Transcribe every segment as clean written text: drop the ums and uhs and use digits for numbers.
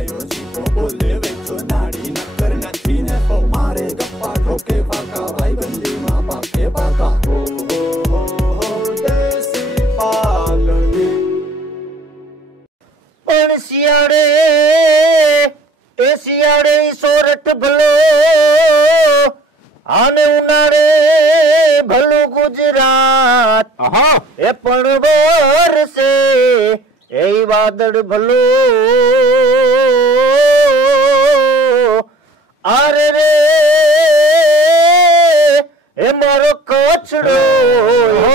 આયો જીકો બોલે વેચો નાડી નકર નથી ને તો મારે ગપ્પા ઠોકે પાકા ભાઈ બંદીમાં પાકે પાકા હો દેસી પાલડી પણ શિયાળે સોરઠ ભલો આને ઉનાળે ભલું ગુજરાત એ પણ વરસે એ વાદળ ભલો આરે રે એ મારો કચડો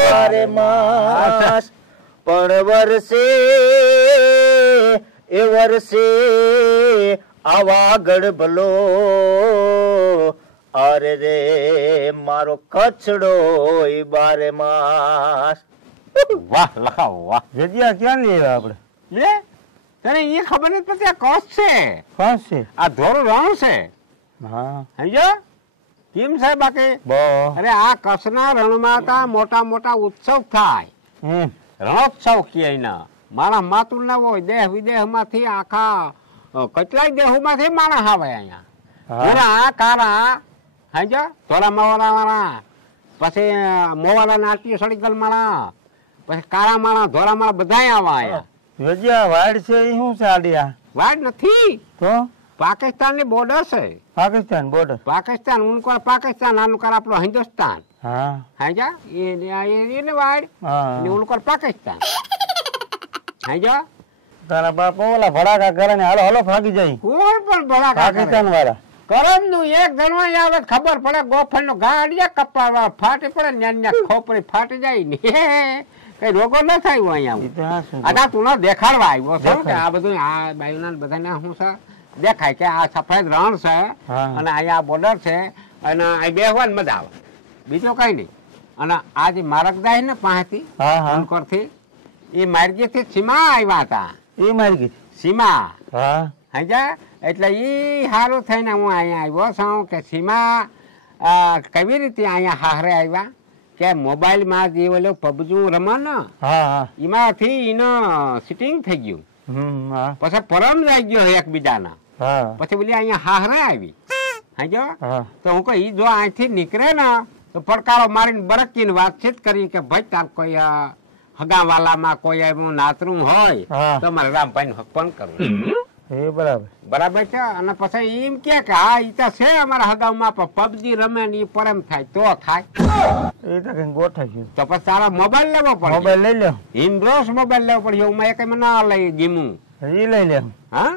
મારે માસ પણ વરસે એ વર્ષે આવાગઢ ભલો અરે રે મારો કચડો બારે માસ. વાહ લખા વાહ. જગ્યા ક્યાં લઈ આપણે લે તને એ ખબર નથી પડતી આ કચ્છ છે. કચ્છ છે આ ધોરું રણ છે. હા સમજો કેમ છે બાકી અરે આ કચ્છના રણમાં તા મોટા મોટા ઉત્સવ થાય. રણોત્સવ કે માણસ માતુર ના હોય દેહ વિદેહ માંથી આખા કેટલાય દેહો માંથી માણસ આવે અહીંયા. આ કારા હાજો ધોળા મોવાળા વાળા પછી મોવાળા નાટ્ય સળીગલ માળા પછી કાળા માળા ધોળા માળા બધા આવા અહીંયા. વાડ છે એ શું છે આડિયા? વાડ નથી તો પાકિસ્તાન ની બોર્ડર છે. પાકિસ્તાન બોર્ડર? પાકિસ્તાન ઉનકો પાકિસ્તાન આનું કર આપણો હિન્દુસ્તાન. હા હાજા એ વાડ ને ઉનકો પાકિસ્તાન. હાજો તારા બાપ ઓલા ભડાકા કરે ને હાલો હાલો ભાગી જાય. કોણ પણ ભડાકા પાકિસ્તાન વાળા કરમ નું એક જણવા આવે ખબર પડે ગોફળ નો ગાડિયા કપાવા ફાટી પડે ન્યા ખોપરી ફાટી જાય ને કઈ રોગો ન થાય અહીંયા. આ તું ના દેખાડવા આવ્યો છે કે આ બધું આ બાયુના બધાને શું છે દેખાય કે આ સફેદ રણ છે અને અહીંયા બોર્ડર છે અને આ બેહવાની મજા આવે બીજું કઈ નહીં. અને આ જે માર્ગ જાય ને પાસેથી થી એ માર્ગી થી સીમા આવ્યા હતા. એ માર્ગી સીમા હા એટલે ઈ સારું થઈને હું અહીંયા આવ્યો છું કે સીમા કેવી રીતે અહીંયા હારે આવ્યા કે મોબાઈલમાં જે ઓલો પબજી રમે ને એમાંથી એનો સિટિંગ થઈ ગયું પછી પરમ જાય ગયો એકબીજાના પછી બોલી અહીંયા હારે આવી હાજો તો હું કહું ઈ જો અહીંથી નીકળે ને તો પડકારો મારીને બરકીને વાતચીત કરી કે ભાઈ તાર કોઈ હગાવાલામાં કોઈ એવું નાતરું હોય તો મારે રામભાઈ નું હક પણ કરવું. બરાબર છે. અને પછી એમ કે હા ઈ તો છે અમારા હગાવમાં પબજી રમે ને ઈ પરમ થાય તો થાય એ તો કઈ ગોઠાય તો પછી તારા મોબાઈલ લેવો પડે. મોબાઈલ લઈ લો. ઇન્ડ્રોસ મોબાઈલ લેવો પડે એવું એક ના લઈ ગીમું એ લઈ લે. હા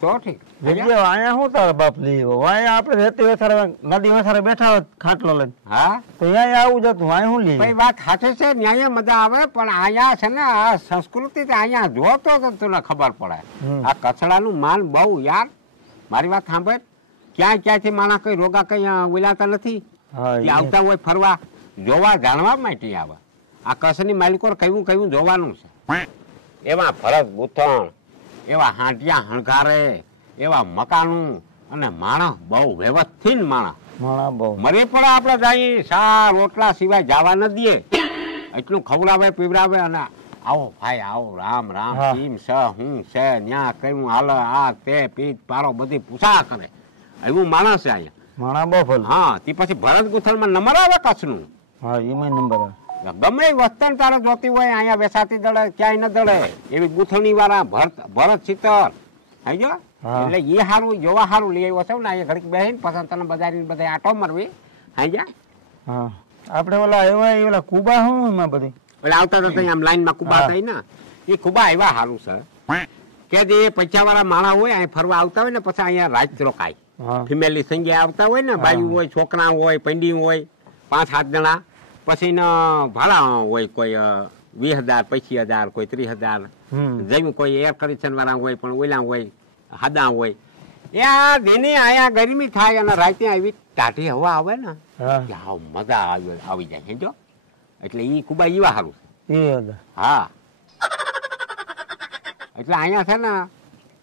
તો ઠીક. અહીંયા શું તારા બાપ લેવો અહીંયા આપડે રેતી વસારે નદી વસારે બેઠા હોત ખાટલો લઈને હા તો અહીંયા આવું જતું અહીંયા શું લે. વાત સાચી છે ન્યાય મજા આવે પણ અહીંયા છે ને આ સંસ્કૃતિ અહીંયા જોતો તો તને ખબર પડે. આ કચડાનું માન બહુ યાર મારી વાત સાંભળ ક્યાંય ક્યાંથી માણસ કઈ રોગા કઈ બોલાતા નથી. આવતા હોય ફરવા જોવા જાણવા માટે આવે. આ કચ્છની માલિકો કયું કયું જોવાનું છે. એવા ભરત ગૂંથણ એવા હાંટિયા હણગારે એવા મકાનું અને માણસ બહુ વ્યવસ્થિત માણસ મરે પડે આપડે જઈએ સા રોટલા સિવાય જવા ન દઈએ એટલું ખવડાવે પીવડાવે અને આવો ભાઈ આવો રામ રામ કેમ છે હું છે ન્યા કયું હાલ આ તે પીત પારો બધી પૂછા કરે એવું માણસ છે અહીંયા માણસ બહુ ભલે. હા તે પછી ભરત ગૂંથણમાં નંબર આવે કચ્છનું. હા એમાં નંબર આવે. ગમે વસ્તુ તારે જોતી હોય અહીંયા વેસાતી દળે ક્યાંય ન દળે એવી ગૂંથણી વાળા ભરત ચિત્તર હાજો એટલે એ સારું જોવા સારું લઈ આવ્યો છે ને અહીંયા ઘડીક બેસીને પસંદ તને બજારી બધા આટો મારવી હાજા. હા આપડે ઓલા આવ્યા ઓલા કુબા શું એમાં બધી એટલે આવતા તો આમ લાઈનમાં કુબા થાય ને એ કુબા એવા સારું છે કે જે પૈસા વાળા માણા હોય અહીં ફરવા આવતા હોય ને પછી અહીંયા રાત રોકાય. ફેમિલી સંગે આવતા હોય ને બાયું હોય છોકરા હોય પંડી હોય 5-7 જણા પછી ભાડા હોય કોઈ 20,000 25,000 કોઈ 30,000 જેમ કોઈ એર કન્ડિશન વાળા હોય પણ ઓલા હોય હાદા હોય. એ આ દિને અહીંયા ગરમી થાય અને રાતે આવી ટાઢી હવા આવે ને મજા આવી જાય સમજો. એટલે ઈ કુબા એવા સારું છે. હા એટલે અહીંયા છે ને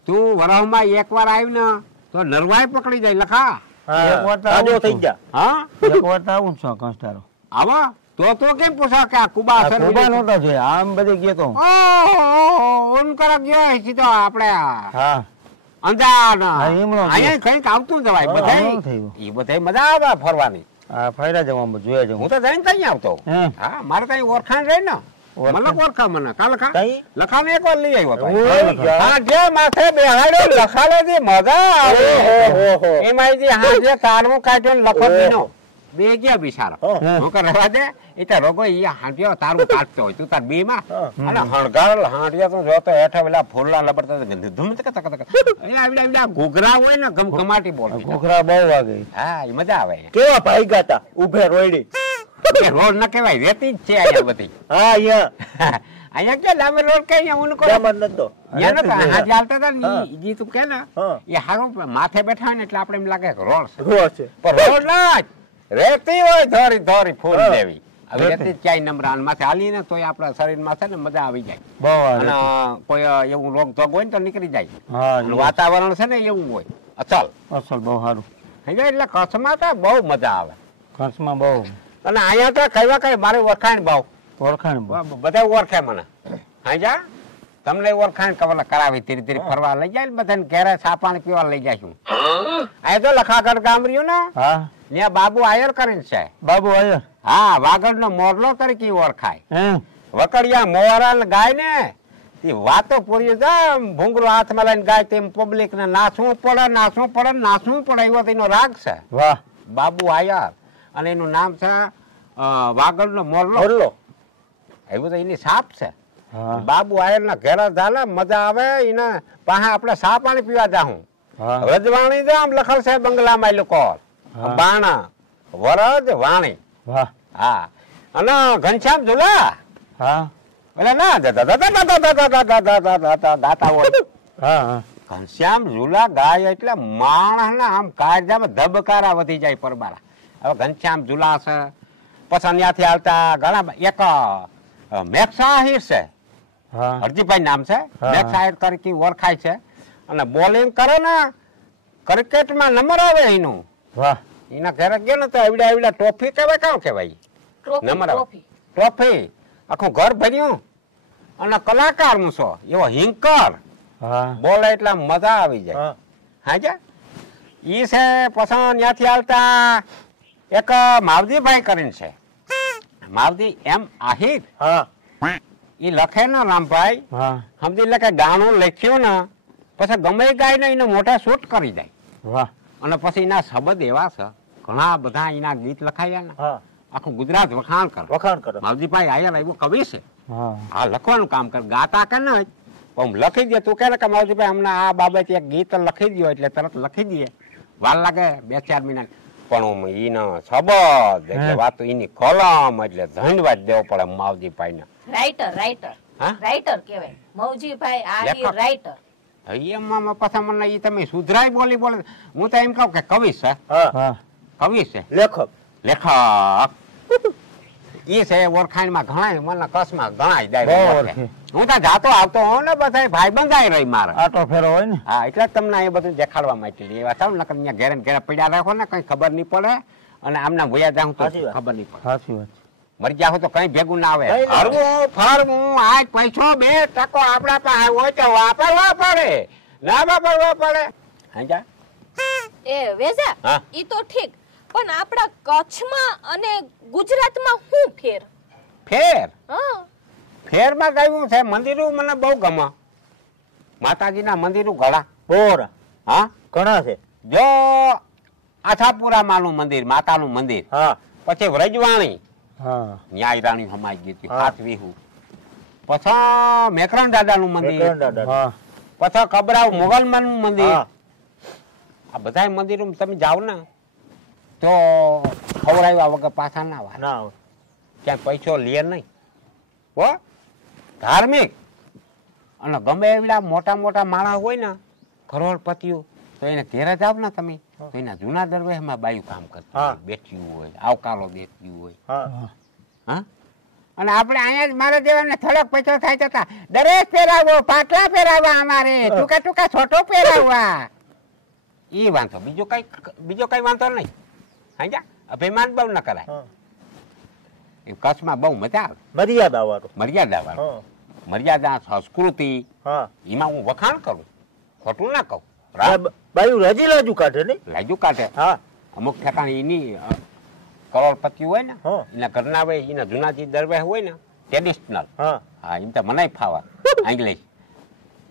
તું વરસમાં એકવાર આવી ને તો નરવાય પકડી જાય લખા. આવા તો કેમ પૂછા કે આ કુબા છે આમ બધી ગયો તો ઓન કરા ગયો સીધો આપણે અંજાર હા, ઈમણો ગયો. અહીંયા કઈક આવતું જવાય હા, બધાય ઈમણો થયું. ઈ બધાય મજા આવે ફરવાની આ ફાયદા જવામાં જોયા જવું હું તો જઈને ત્યાં આવતો હે. હા મારે કઈ ઓળખાણ રહી ને ઓળખાણ? મને ઓળખા મને કાલ લખા કઈ? લખાને એક વાર લઈ આવ્યો ભાઈ. ઓય, હા જે માથે બેહાડ્યો લખાલે જે મજા આવે ઓહો. એમાં જે હા જે તારવું કાઢ્યો ને લખો દીનો બે ગયા બિચારો હા. હું કે રહેવા દે એ તો રોગો ઈ હાંડિયો તારું કાઢતો હોય તું તાર બી માં હા. અને હણગાળ હાંડિયો તો જોતો હેઠા પેલા ફૂલના લબડતા ધૂમ તક તક તક એવડા ઘૂઘરા હોય ને ઘમાટી બોલ ઘોઘરા બહુ વાગે હા એ મજા આવે કેવા ભાઈ ગાતા ઉભે રોયડી એ રોડ ન કહેવાય રેતી જ છે અહીંયા બધી હા અહીંયા અહીંયા કે લાંબે રોડ કે અહીંયા ઊન જામ જ નતો યા નતો હાથ ચાલતા હતા ને હા. ઈ જી તું કે ને હા. એ હારું માથે બેઠા હોય ને એટલે આપણે એમ લાગે કે રોડ છે રોજ છે પણ રોડ ના જ રેતી હોય ધોરી ધોરી ફૂલ હા. જેવી હવે રેતી ક્યાંય નમરા માથે હાલી ને તોય આપણા શરીરમાં છે ને મજા આવી જાય બહુ વાગે અને કોઈ એવું રોગ ધોગ હોય ને તો નીકળી જાય હા અને વાતાવરણ છે ને એવું હોય અચલ અસલ બહુ સારું એટલે કચ્છમાં તો બહુ મજા આવે ખર્ચમાં બહુ અને અહીંયા તો કહેવા કઈ મારે ઓળખાણ ભાવ ઓળખાણ બહુ બધા ઓળખે મને હા જા તમને ઓળખાણ કવર કરાવી ધીરે ધીરે ફરવા લઈ જાય ને બધાને ઘેરે ચા પાણી પીવા લઈ જાય છું અહીંયા તો લખાગઢ ગામ રહ્યું ને હા ત્યાં બાબુ આયર કરીને છે બાબુ આયર હા વાગડ નો મોરલો તરીકે ઓળખાય હે વકડિયા મોરા ગાય ને એ વાતો પૂરી જાય ભૂંગળું હાથમાં લઈને ગાય તેમ પબ્લિક ને નાચવું પડે એવો તેનો રાગ છે વાહ બાબુ આયર અને એનું નામ છે વાગડ નો મોરલો બોલો એવું તો એની સાપ છે હા બાબુ આયર ના ઘેરા ચાલે મજા આવે એને પાસે આપણે ચા પાણી પીવા જાઉં હા રજવાણી જામ લખલ છે બંગલામાં એ લોકો હા. બાણા વરદ વાણી વાહ હા અને ઘનશ્યામ ઝુલા હા એટલે ના ગાતા હોય હા હા ઘનશ્યામ ઝુલા ગાય એટલે માણસ ના આમ કાયદામાં ધબકારા વધી જાય પરબારા હવે ઘનશ્યામ ઝુલા છે પછી ત્યાંથી આવતા ઘણા એક મેઘસાહિર છે હા હરજીભાઈ નામ છે હા. મેઘસાહિર તરીકે ઓળખાય છે અને બોલિંગ કરે ને ક્રિકેટમાં નંબર આવે એનું વાહ એના ઘરે ગયો ને તો એવડા ટ્રોફી કહેવાય કામ કહેવાય નંબર આવે ટ્રોફી આખું ઘર ભર્યું અને કલાકાર મૂસો એવો હિંકર હા બોલે એટલે મજા આવી જાય હા હા જા ઈ છે પસંદ ત્યાંથી આવતા એક માવજીભાઈ કરીને છે માવજી એમ આહિર હા ઈ લખે ને રામભાઈ હા સમજી લે કે ગાણું લખ્યું ને પછી ગમે ગાય ને એને મોટા શૂટ કરી જાય વાહ અને પછી એના શબ્દ એવા છે ઘણા બધા એના ગીત લખાયા ને હા આખું ગુજરાત વખાણ કરે વખાણ કરો માવજીભાઈ આયર એવું કવિ છે હા હા લખવાનું કામ કર ગાતા કે નહીં પણ લખી દે તું કે માવજીભાઈ હમણાં આ બાબતે એક ગીત લખી દો એટલે તરત લખી દઈએ વાર લાગે 2-4 મહિના પણ એનો શબ્દ એટલે હે. વાતો એની કલમ એટલે ધન્યવાદ દેવો પડે માવજીભાઈ ને રાઇટર હા? રાઇટર કહેવાય મૌજીભાઈ આહિર લેખક. રાઇટર એમાં પાછા મને ઈ તમે સુધરાય બોલી બોલે હું તો એમ કહું કે કવિ છે હા હા કવિ છે લેખક લેખક ઈ છે ઓળખાણમાં ઘણા મને કસમાં ઘણા બહુ જાય ઓળખે. હું તો જાતો આવતો હોઉં ને બધા ભાઈ બંધાઈ રહી મારે આટો ફેરો હોય ને હા એટલે જ તમને એ બધું દેખાડવા માટે એવા થાવ ને અહીંયા ઘેરે ને ઘેરે પડ્યા રાખો ને કઈ ખબર નહીં પડે અને આમના ભૂયા જાઉં તો સાચી વાત. ખબર નહીં પડે સાચી વાત મરી જાવ તો કઈ ભેગું ના આવે કઈ ના આવે. હરવું ફરવું આજ પૈસો 2 ટકો આપણા પાસે હોય તો વાપરવા પડે ના વાપરવા પડે હા એ વેજા હા. ઈ તો ઠીક પણ આપણા કચ્છમાં અને ગુજરાતમાં શું ફેર ફેર હા ફેરમાં કયું છે મંદિરો મને બહુ ગમે માતાજીના મંદિરો ઘણા બોરા હા ઘણા છે જો આથાપુરા માનું મંદિર માતાનું મંદિર હા પછી વ્રજવાણી હા ન્યાય રાણી સમાજ ગઈ હતી હા. 7 વીહુ પછી મેકરણ દાદાનું મંદિર મેકરણ દાદા હા પછી કબરાવ મોગલમાનું મંદિર હા આ બધા મંદિરો તમે જાઓ ને તો ખવડાવ્યા વગર પાછા ના આવે ના આવે. ક્યાંય પૈસો લે નહીં હો ધાર્મિક અને ગમે એવડા મોટા મોટા માણસ હોય ને કરોડપતિઓ તો એને ઘેરે જાવ ને તમે તો એના જૂના દરવેશમાં બાયું કામ કરતી હા. હોય, બેઠ્યું હોય આવકારો દેતી હોય હા હા અને આપણે અહીંયા જ મારા જેવાને થોડોક પૈસો થાય તો તા ડ્રેસ પહેરાવો પાટલા પહેરાવવા અમારે ટૂંકા ટૂંકા છોટો પહેરાવવા ઈ વાંધો બીજો કઈ વાંધો નહીં સમજ્યા અભિમાન બહુ ન કરાય હા એમ કચ્છમાં બહુ મજા આવે મર્યાદા વાળો મર્યાદા વાળો હા મર્યાદા સંસ્કૃતિ હા એમાં હું વખાણ કરું ખોટું ના કહું બાયું હજી લાજુ કાઢે ને. લાજુ કાઢે. હા અમુક ઠેકાણે એની કરોડપતિ હોય ને હા. એના ઘરના હોય એના જૂનાજી દરવેહ હોય ને ટ્રેડિશનલ. હા હા એમ તો મને ફાવા આંગળી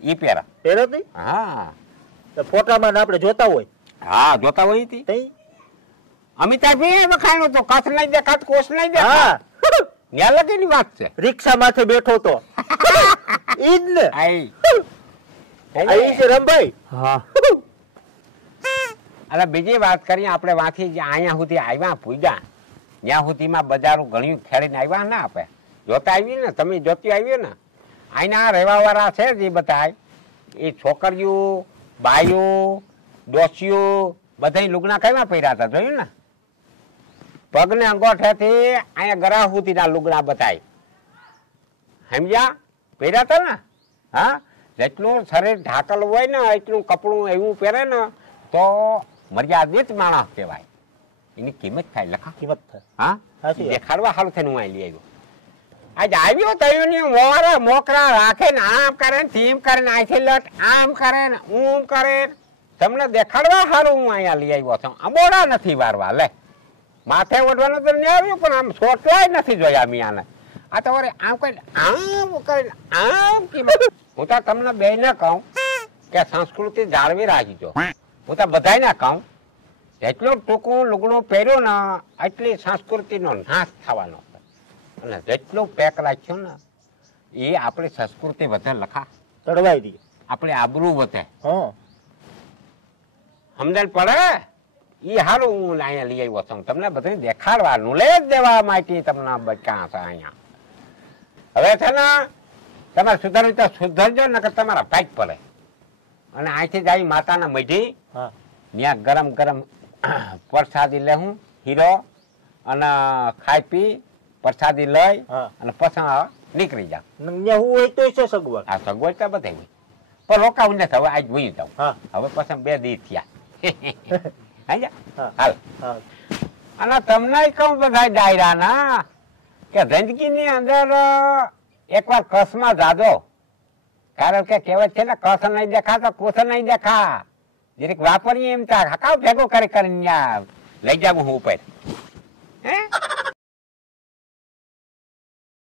ઈ પહેરા. પેલો નહીં હા ફોટામાં આપણે જોતા હોય. હા જોતા હોય તી તઈ અમિતાભ ભાઈ વખાણો તો કચ્છ નહીં દેખાત કોસ નહીં દેખાત. હા ન્યા લગીની વાત છે. રિક્ષા માથે બેઠો તો ઈ જ ને. આઈ આ ઈ છે રમભાઈ. હા અરે બીજી વાત કરીએ આપણે વાંથી જે અહીંયા સુધી આવ્યા પૂજા ત્યાં સુધીમાં બજારો ઘણી ખેડીને આવ્યા ના આપે જોતા આવી ને તમે જોતી આવ્યું ને અહીંના રહેવાવાળા છે જે બધા એ છોકરીઓ બાઈઓ ડોસીઓ બધા લુગડા કેવા પહેર્યા હતા જોયું ને પગને અંગોઠેથી અહીંયા ગરા સુધીના લુગડા બતાય સમજ્યા પહેર્યા હતા ને. હા જેટલું શરીર ઢાકલ હોય ને એટલું કપડું એવું પહેરે ને તો મર્યાદિત માણસ કહેવાય. એની કિંમત થાય લખા કિંમત થાય. હા સાચી વાત. દેખાડવા સારું થઈને હું અહીં લઈ આવ્યો. આજ આવ્યો તયું ની મોરા મોકરા રાખે ને આમ કરે ને તેમ કરે ને આથી લટ આમ કરે ને ઊમ કરે તમને દેખાડવા સારું હું અહીંયા લઈ આવ્યો છું. અંબોડા નથી વારવા લે માથે ઓઢવાનું તો નહીં આવ્યું પણ આમ સોટલાય નથી જોયા મિયાને. આ તો વળી આમ કરીને આમ કરીને આમ કિંમત. હું તો તમને બે ને કહું કે સંસ્કૃતિ જાળવી રાખજો. હું તો બધાને કહું જેટલું ટૂંકું લુગડું પહેર્યું ને એટલી સંસ્કૃતિનો નાશ થવાનો અને જેટલું પેક રાખ્યું ને એ આપણી સંસ્કૃતિ વધે લખા ચડવાઈ દઈએ. આપણે આબરૂ વધે હા સમજણ પડે એ સારું હું અહીંયા લઈ આવ્યો છું તમને બધું દેખાડવાનું લઈ જ દેવા માટે તમને બચ્યા છે અહીંયા. હવે છે ને તમારે સુધારવી તો સુધરજો ને કે તમારા ભાગ પડે અને અહીંથી જાય માતાના મઢી હા ત્યાં ગરમ ગરમ પ્રસાદી લેવું હીરો અને ખાઈ પી પ્રસાદી લઈ હા. અને પછી નીકળી જાવ. ત્યાં હું હોય તો છે સગવડ. આ સગવડ તો બધે હોય પણ રોકાવું નથી હવે આજ વહી જાઉં. હા હવે પછી 2 દી થયા હાલ હા હાલ હા અને તમને કહું બધા ડાયરા ના કે જિંદગીની અંદર એકવાર કસમાં જાજો કારણ કે કહેવત છે ને કસ નહીં દેખા તો કુસ નહીં દેખા જરીક વાપરીએ એમ ત્યાં હકાવ ભેગો કરી કરીને લઈ જાવું હું ઉપર હે